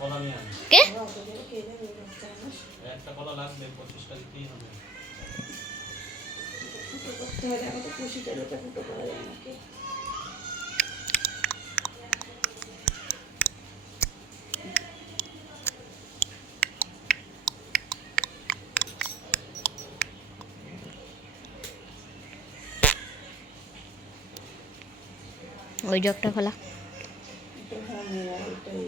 কলা নিয়ে আয়। কে একটা কলা লাগবে, 25টা দিতেই হবে। ফুটো করতে হবে, এখন তো খুশি তেলটা ফুটো করা যায় নাকি? ওই জগটা খোলা। এটা হ্যাঁ মেরা এটাই।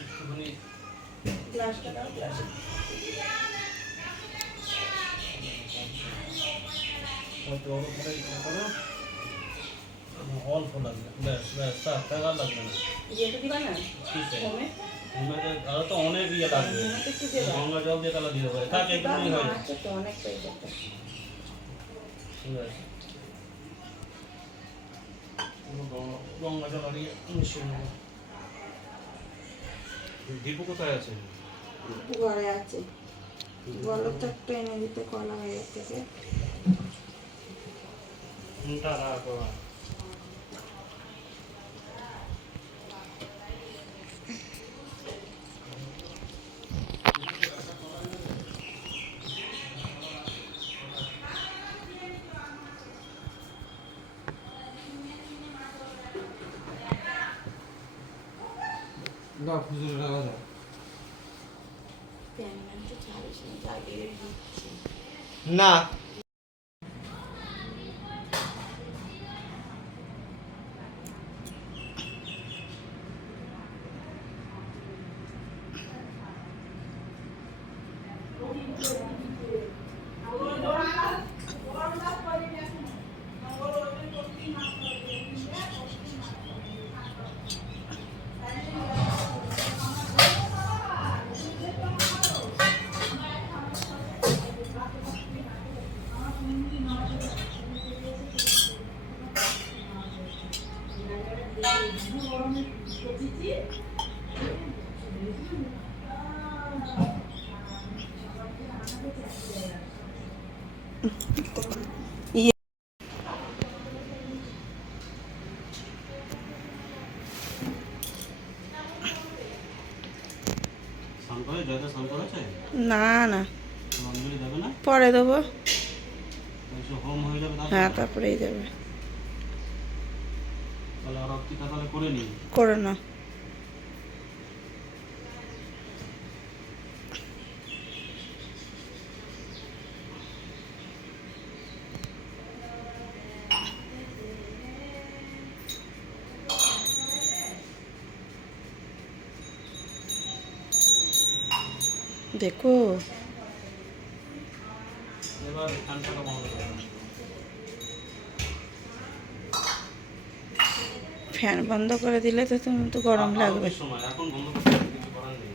একটুখানি গ্লাসটা দাও, গ্লাসে হয়তো ওর উপরে ইয়ে করো। অল্প লাগবে, ব্যাস ব্যাস, তার টাকা লাগবে না। যেটা দিবা না কিসে? কমে আরো তো অনেক ইয়ে লাগবে। আমাকে একটু দেবা। গঙ্গা জল দিয়ে তাহলে দিয়ে দেবো, থাক একটুখানি হয়ে যাবে। আচ্ছা তো অনেক প্যাকেটটা ঠিক আছে, গঙ্গা জল দিয়ে মিশিয়ে নেবো। দীপু কোথায় আছে? ঘরে আছে। বলো তো একটু এনে দিতে কলা হয়ে থেকে। তারা করা না, খুচরো টাকা দাও। প্যান্ট তো ছাড়িস না, জাগিয়ে দিচ্ছি। না, স্নান করে জয়দা স্নান করেছে? না না অঞ্জলি দেবে না? পরে দেবো। হোম হয়ে যাবে তারপর? হ্যাঁ তারপরেই দেবে। তাহলে আর আরতিটা তাহলে করে নিই। করো না। দেখো এবার ফ্যানটা বন্ধ করে দাও। ফ্যান বন্ধ করে দিলে তো তুমি তো গরম লাগবে। আরতির সময় এখন বন্ধ করতে হবে, কিছু করার নেই।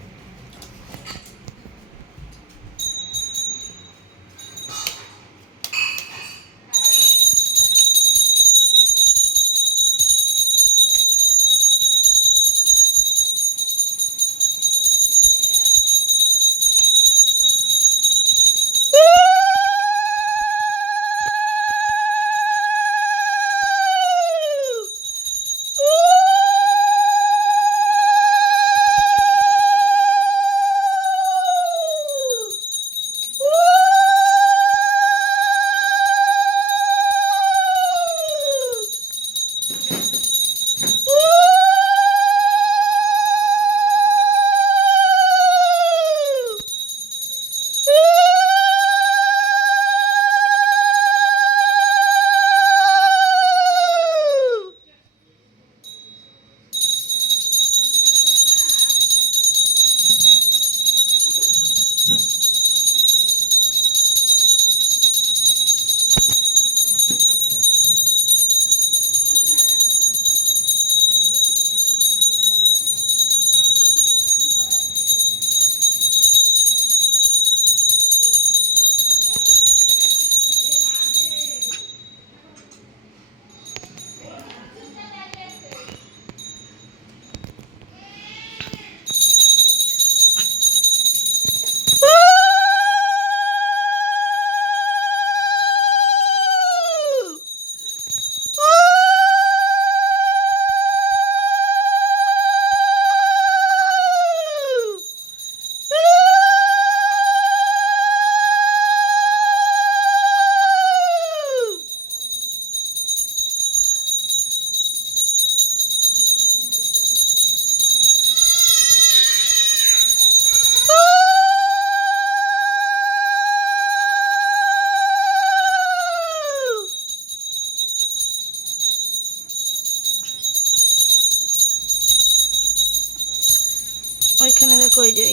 ওইখানে দেখো ওই যে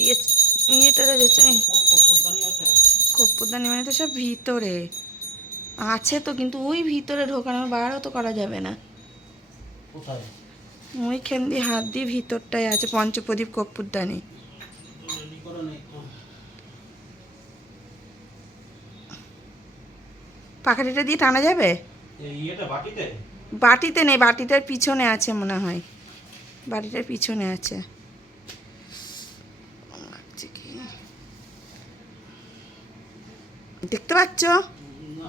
ইয়েটা রয়েছে কপ্পরদানি আছে? কপ্পরদানি মানে তো সব ভিতরে আছে তো, কিন্তু ওই ভিতরে ঢোকানো বাইরেও তো করা যাবে না। কোথায়? ওইখান দিয়ে হাত দিয়ে ভিতরটায় আছে পঞ্চপ্রদীপ কর্পূরদানি। রেডি করে নেই তো। পাখাটিটা দিয়ে টানা যাবে? এই ইয়েটা বাটিতে? বাটিতে নেই, বাটিটার পিছনে আছে মনে হয়, বাটিটার পিছনে আছে। দেখতে পাচ্ছ? না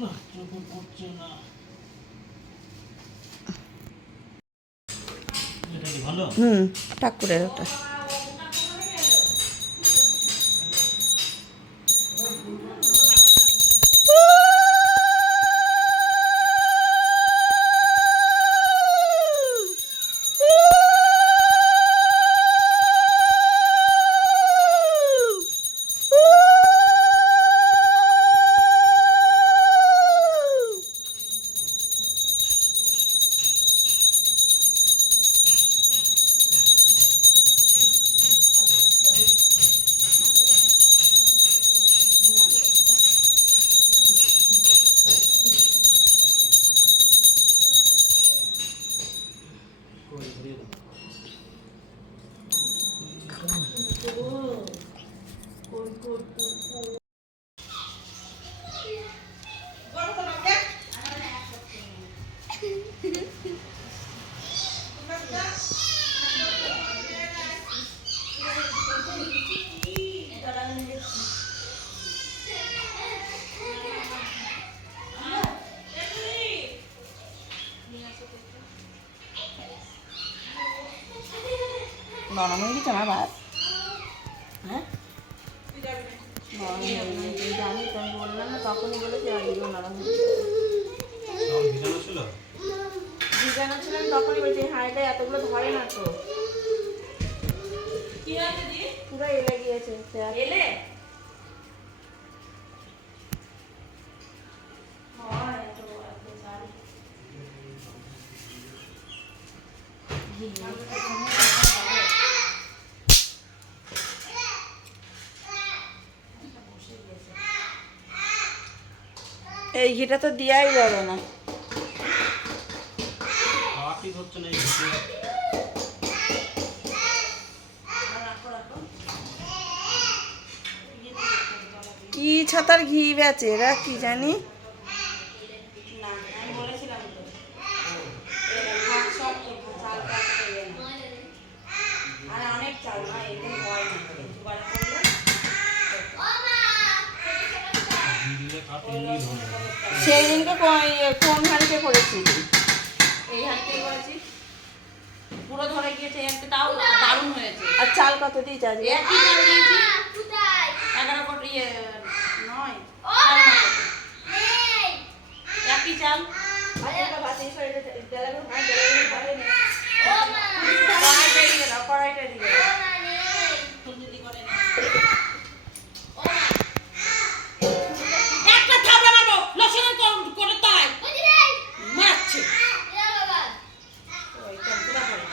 না, চোখে পড়ছে না। এটা কি ভালো? ঠাকুরের ওটা। করে ঘুরিয়ে দাও। নরম হয়ে গেছে আমার ভাত। হ্যাঁ নরম হয়ে গেছে, জানি তো, আমি বললাম না তখনই বলেছি আর দিও নরম হয়ে গেছে। তখন ভিজানো ছিল? ভিজানো ছিলাম তখনই বলছি, হাঁড়িটা এতগুলো ধরে না তো। কি হয়েছে দি? পুরো এলে গিয়েছে। এলে? এই ঘিটা তো দেওয়াই যাবে না। হাতই ধরছে না এই ভিতরে। কি ছাতার ঘি বেচে এরা, কি জানি। না, আমি বলেছিলাম তো। ভাত সব চাল টাল পেয়ে না। আর অনেক চাল না, এতে হয় না। একটু বার করলে দিলে কাট এমনি ধরে যাবে। সেই দিনকে কোন হাঁড়িতে করেছিলি? এই হাতে করেছি। পুরো ধরে গিয়েছে একটা, তাও দারুণ হয়েছে। আর চাল কত দিয়েছে আজকে? একই চাল দিয়েছি। 11 কোটি নয়। চাল না কত। একই চাল। কড়াইটা দিয়ে দাও, কড়াইটা দিয়ে দাও। ফুলদি করে না। একটা থাবড়া মারবো, লসনের করে তাই। মারছে। ওইটা পুরা করে।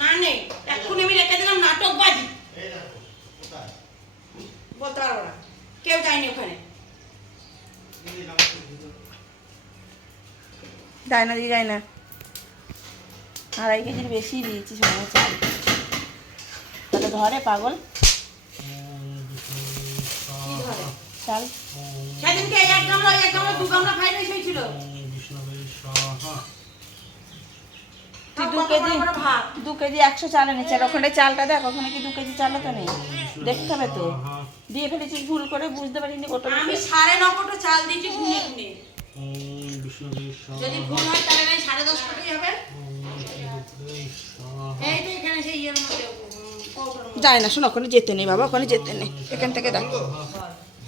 না নেই, এক্ষুনি আমি রেখে দিলাম নাটক বাজি। বলতে পারবো না, কেউ যায়নি ওখানে। যায় না দিয়ে যায় না, 2.5 কেজির বেশি দিয়েছিস মনে হচ্ছে। তাহলে ধরে পাগল চাল। সেদিনকে এক গামলা 2 গামলা ফ্রাইড রাইস হয়েছিল। তুই তাও কত বড় বড় ভাত। 2 কেজি 100 চাল এনেছে, আর ওখানে চালটা দেখ, ওখানে কি 2 কেজি চালও তো নেই। দেখতে হবে তো, দিয়ে ফেলেছিস ভুল করে, বুঝতে পারিনি কত। আমি 9.5 কোটো চাল দিয়েছি গুনে গুনে। যদি ভুল হয় তাহলে নাই 10.5 কোটি হবে। এই তো এখানে সেই ইয়ের মধ্যে কৌটোর মধ্যে। যায় না, শোনো ওখানে যেতে নেই বাবা, ওখানে যেতে নেই, এখান থেকে দেখো।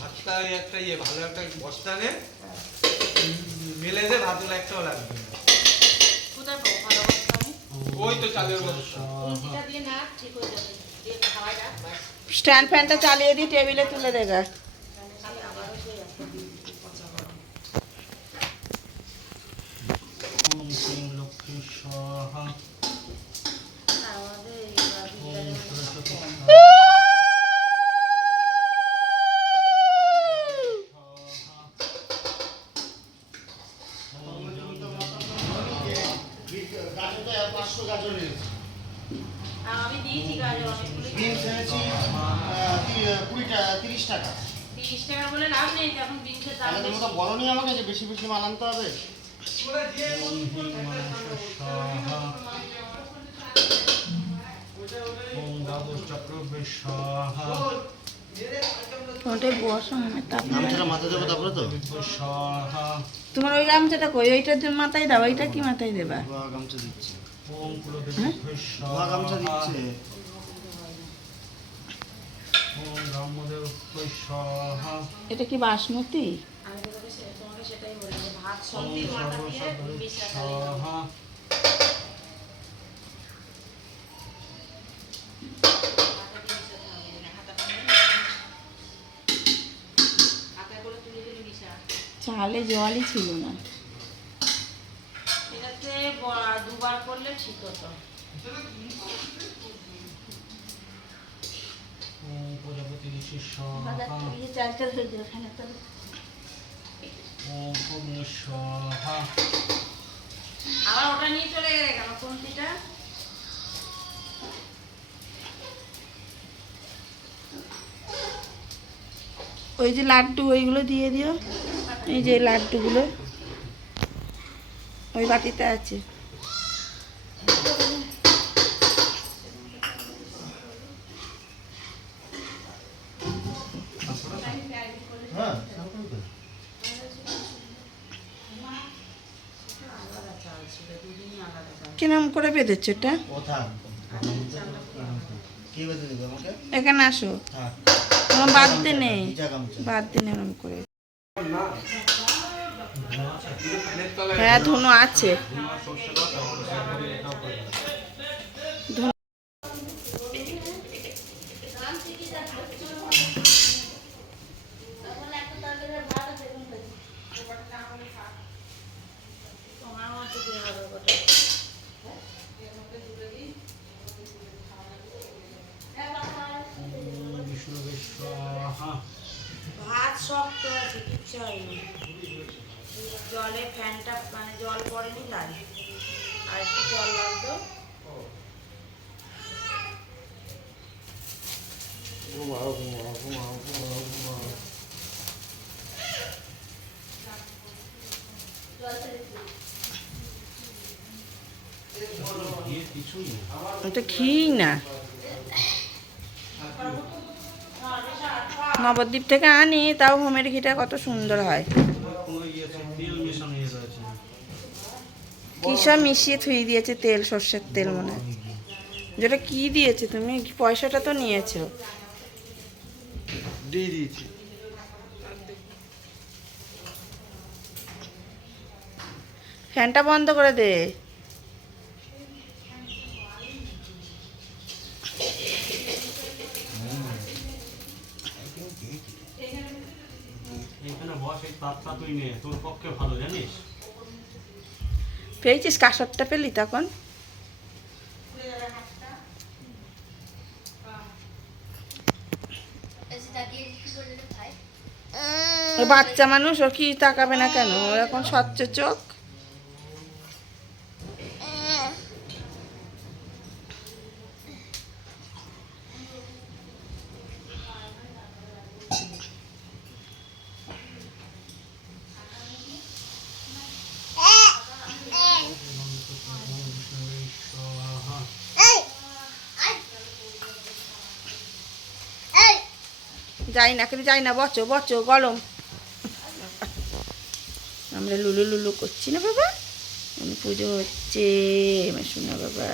ভাতটা একটা ভালো একটা বস্তা নে মেলে দে, ভাতগুলো একটাও লাগবে না। কোথায় পাবো ভালো বস্তা আমি? ওই তো চালের বস্তা। কুঞ্চিটা দিয়ে না ঠিক হয়ে যাবে। দিয়ে খাওয়াই না। স্ট্যান্ড ফ্যানটা চালিয়ে দিয়ে টেবিলে তুলে দেগা। আবারও সেই একটা পচা গরম। ওম শ্রীং 500 গাজর নিয়েছি। আর আমি দিয়েছি গাজর অনেকগুলো। বিনস এনেছি 30 টাকা। 30 টাকা বলে লাভ নেই, এখন বিনসের দাম তাহলে তুমি তো বেশি। বলনি আমাকে যে বেশি বেশি মাল আনতে হবে। ওম দ্বাদশ চক্র বিস্বাহা ওটাই বসো মনে হয় তাপ নেই। গামছাটা মাথায় দেবো তারপরে তো বিস্বাহা তোমার ওই গামছাটা কই? ওইটা তুমি মাথায় দাও, ওইটা কি মাথায় দেবা? ধোয়া গামছা দিচ্ছে। ওম কুলদেব ধোয়া গামছা দিচ্ছে। ওম রামদেব বিস্বাহা এটা কি বাসমতি? আমি তোমাকে সেটাই বলি যে ভাত ওম সবজি মাথা দিয়ে সর্বসদ বিশ্বাস বিস্বাহা চালে জলই ছিল না। এটাতে দুবার করলে ঠিক হতো। ওম প্রজাপতি শিষ্যাহা ওম অগ্নিস্বাহা আবার ওটা নিয়ে চলে গেলে কেন কোনটিটা? ওই যে লাড্ডু ওইগুলো দিয়ে দিও, এই যে লাড্ডুগুলো ওই বাটিতে আছে। হ্যাঁ আলাদা চাল ছিল, দুদিনই আলাদা চাল। কিরম করে বেঁধেছো এটা? ও থাক। কে বেঁধে দেবে আমাকে? এখানে আসো, থাক। তোমার বাড়তে নেই, ভিজা গামছা। বাড়তে নেই ওরম করে। হ্যাঁ ধুনো আছে। ধুনো তোমার মধ্যে দিয়ে হবে ওটা। ওম বিষ্ণু বিস্বাহা ভাত শক্ত আছে, কিচ্ছু হয়নি। জলে ফ্যানটা মানে জল পড়েনি তাই, আর একটু জল লাগতো। দিয়ে কিছুই নেই ওটা ঘি না, নবদ্বীপ থেকে আনি, তাও হোমের ঘিটা কত সুন্দর হয়। কোনো ইয়ে আছে, তেল মেশানো ইয়ে রয়েছে কি সব মিশিয়ে থুই দিয়েছে, তেল, সর্ষের তেল মনে হয়। যেটা কি দিয়েছে তুমি? পয়সাটা তো নিয়েছো। দিয়ে দিয়েছি। ফ্যানটা বন্ধ করে দে। এখানে বস, এই তাপটা তুই নে, তোর পক্ষে ভালো জানিস। পেয়েছিস? কাঁসরটা পেলি তখন? ও বাচ্চা মানুষ, ও কি তাকাবে না কেন? ও এখন স্বচ্ছ চোখ। যাই না, কিন্তু যাই না, বচো বচো, গরম। আমরা লুলু লুলু করছি না বাবা, পুজো হচ্ছে, আমার শোনা বাবা।